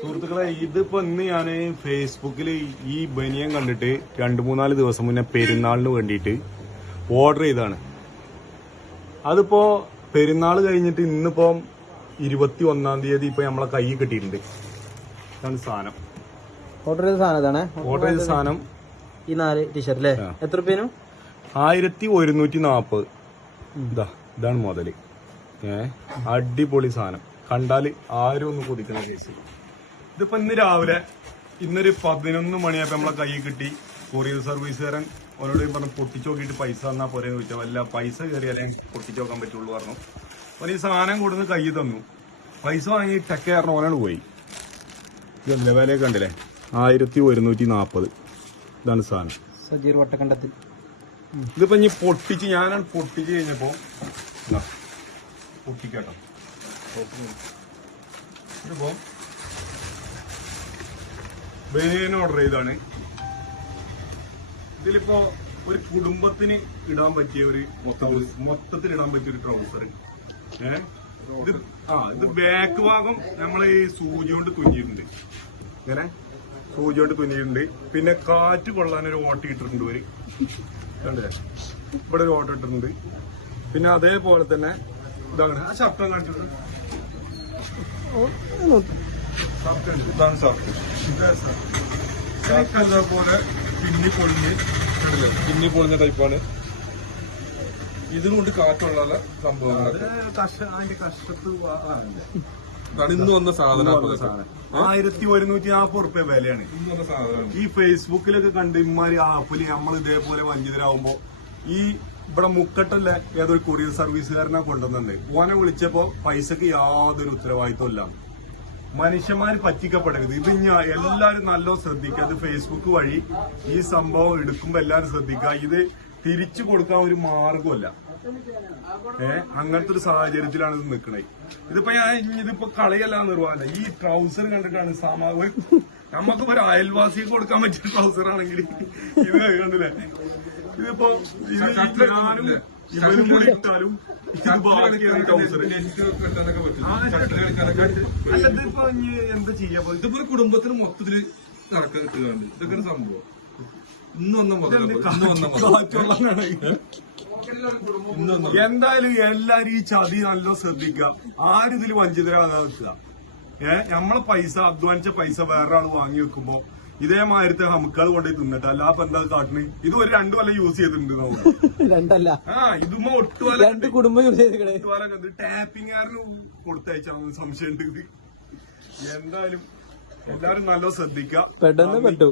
സുഹൃത്തുക്കളെ ഇതിപ്പോ ഇന്ന് ഞാൻ ഫേസ്ബുക്കിൽ ഈ ബനിയൻ കണ്ടിട്ട് രണ്ട് മൂന്നാൽ ദിവസം മുന്നേ പെരുന്നാളിന് വേണ്ടിയിട്ട് ഓർഡർ ചെയ്താണ് അതിപ്പോ പെരുന്നാൾ കഴിഞ്ഞിട്ട് ഇന്നിപ്പോ ഇരുപത്തി ഒന്നാം തീയതി ഇപ്പൊ നമ്മളെ കൈ കിട്ടിയിട്ടുണ്ട്. ഇതാണ് സാധനം. ഓർഡർ ചെയ്ത സാധനം ഇതാണേ? ഓർഡർ ചെയ്ത സാധനം. ഈ നാല് ടീഷർട്ട് അല്ലേ എത്ര റുപ്യനും ആയിരത്തി ഒരുന്നൂറ്റി നാപ്പത്. ഇതാ ഇതാണ് മുതൽ. ഏഹ് അടിപൊളി സാധനം. കണ്ടാൽ ആരും ഒന്ന് കുടിക്കുന്ന കേസ് ഇതിപ്പോ ഇന്ന് രാവിലെ ഇന്നൊരു പതിനൊന്ന് മണിയായപ്പോ നമ്മളെ കൈ കിട്ടി. കൊറിയർ സർവീസുകാരൻ അവനോട് പറഞ്ഞു പൊട്ടിച്ചു നോക്കിയിട്ട് പൈസ തന്നാ പോരെ ചോദിച്ചാൽ വല്ല പൈസ കയറിയാലേ പൊട്ടിച്ചു നോക്കാൻ പറ്റുള്ളൂ പറഞ്ഞു. ഈ സാധനം കൊടുന്ന് കൈ തന്നു. പൈസ വാങ്ങി ടെക്ക കാരണം ഓനാണ് പോയി. ഇതല്ല വില കണ്ടില്ലേ? ആയിരത്തി ഒരുന്നൂറ്റി നാപ്പത്. ഇതാണ് സാധനം. സജീർ വട്ടക്കണ്ടത്തിൽ ഇതിപ്പോ ഇനി പൊട്ടിച്ച് ഞാനാണ് പൊട്ടിച്ച് കഴിഞ്ഞപ്പോ പൊട്ടിക്കട്ടോ. പൊട്ടിക്കാട്ടോ ഇതിപ്പോ ബനിയൻ ഓർഡർ ചെയ്താണ് ഇതിലിപ്പോ ഒരു കുടുംബത്തിന് ഇടാൻ പറ്റിയ ഒരു മൊത്തത്തിൽ ഇടാൻ പറ്റിയ ഒരു ട്രൗസർ ഇത് ആ ഇത് ബാക്ക് ഭാഗം നമ്മൾ ഈ സൂചി കൊണ്ട് തുന്നിയിട്ടുണ്ട്. ഇങ്ങനെ സൂചി കൊണ്ട് തുന്നിയിട്ടുണ്ട്. പിന്നെ കാറ്റ് കൊള്ളാൻ ഒരു ഓട്ടം ഇട്ടിട്ടുണ്ട് ഒരു കണ്ടേ? ഇവിടെ ഒരു ഓട്ടം ഇട്ടിട്ടുണ്ട്. പിന്നെ അതേപോലെ തന്നെ ഇതാണ്. ആ ശബ്ദം കാണിച്ചത് ഷർട്ട് ഉണ്ട്. ഇതാണ് ഷർട്ട് ഷർട്ട് അതേപോലെ പിന്നി പൊളിഞ്ഞ്? പിന്നി പൊളിഞ്ഞ ടൈപ്പാണ് കാറ്റുള്ള അതിന്റെ കഷ്ടത്ത് ഇതാണ് ഇന്ന് വന്ന സാധനം ആയിരത്തി ഒരുന്നൂറ്റി നാൽപ്പത് റുപ്യ വിലയാണ്. ഈ ഫേസ്ബുക്കിലൊക്കെ കണ്ട് ഇമാരി ആപ്പിൽ നമ്മൾ ഇതേപോലെ വഞ്ചിതരാകുമ്പോ ഈ ഇവിടെ മുക്കട്ടല്ലേ ഏതൊരു കൊറിയർ സർവീസുകാരനെ കൊണ്ടുവന്നുണ്ട് ഓനെ വിളിച്ചപ്പോ പൈസക്ക് യാതൊരു ഉത്തരവാദിത്വം ഇല്ല മനുഷ്യന്മാര് പറ്റിക്കപ്പെടരുത്. ഇത് ഞാൻ എല്ലാരും നല്ലോ ശ്രദ്ധിക്കുക. അത് ഫേസ്ബുക്ക് വഴി ഈ സംഭവം എടുക്കുമ്പോ എല്ലാരും ശ്രദ്ധിക്കുക. ഇത് തിരിച്ചു കൊടുക്കാൻ ഒരു മാർഗമല്ല ഏ? അങ്ങനത്തെ ഒരു സാഹചര്യത്തിലാണ് ഇത് നിൽക്കണേ ഇതിപ്പോ ഞാൻ ഇതിപ്പോ കളയല്ല നിർവാഹമല്ല ഈ ട്രൗസർ കണ്ടിട്ടാണ് സാമാ നമുക്ക് ഒരു അയൽവാസിക്ക് കൊടുക്കാൻ പറ്റിയ ട്രൗസർ ആണെങ്കിൽ ഇത് കണ്ടില്ലേ? ഇതിപ്പോ ഇവരും കൂടി ഇട്ടാലും ഇത് ട്രൗസർ അല്ല ഇതിപ്പോ ഇനി എന്താ ചെയ്യാ? ഇതിപ്പോ ഒരു കുടുംബത്തിന് മൊത്തത്തിൽ നടക്കാൻ കിട്ടുകയാണ് ഇതൊക്കെ ഒരു സംഭവം. ഇന്ന് വന്ന മുതൽ ഇന്ന് വന്ന മുതൽ കാറ്റുള്ളതാണ്. ഇന്ന് വന്ന എന്തായാലും എല്ലാരും ഈ ചതി നല്ല ശ്രദ്ധിക്കുക. ആരും ഇതിൽ വഞ്ചിതരാകാതെ വെക്കുക ഏ? നമ്മളെ പൈസ അധ്വാനിച്ച പൈസ വേറെ ആൾ വാങ്ങി വെക്കുമ്പോ ഇതേമാതിരത്തെ അത് കൊണ്ടുപോയി തിന്നിട്ട് അല്ലാപ്പൊ എന്താ കാട്ടിന് ഇത് ഒരു രണ്ടു കൊല്ലം യൂസ് ചെയ്തിട്ടുണ്ട് നമുക്ക് രണ്ടല്ല. ആ ഇതുമ്മ ഒട്ടുവല രണ്ട് കുടുംബം യൂസ് ചെയ്തിക്കണേ ടാപ്പിംഗുകാരന് കൊടുത്തയച്ചാൽ സംശയം ഉണ്ട് എന്തായാലും എല്ലാരും നല്ല ശ്രദ്ധിക്കുക പെട്ടെന്ന് പെട്ടു.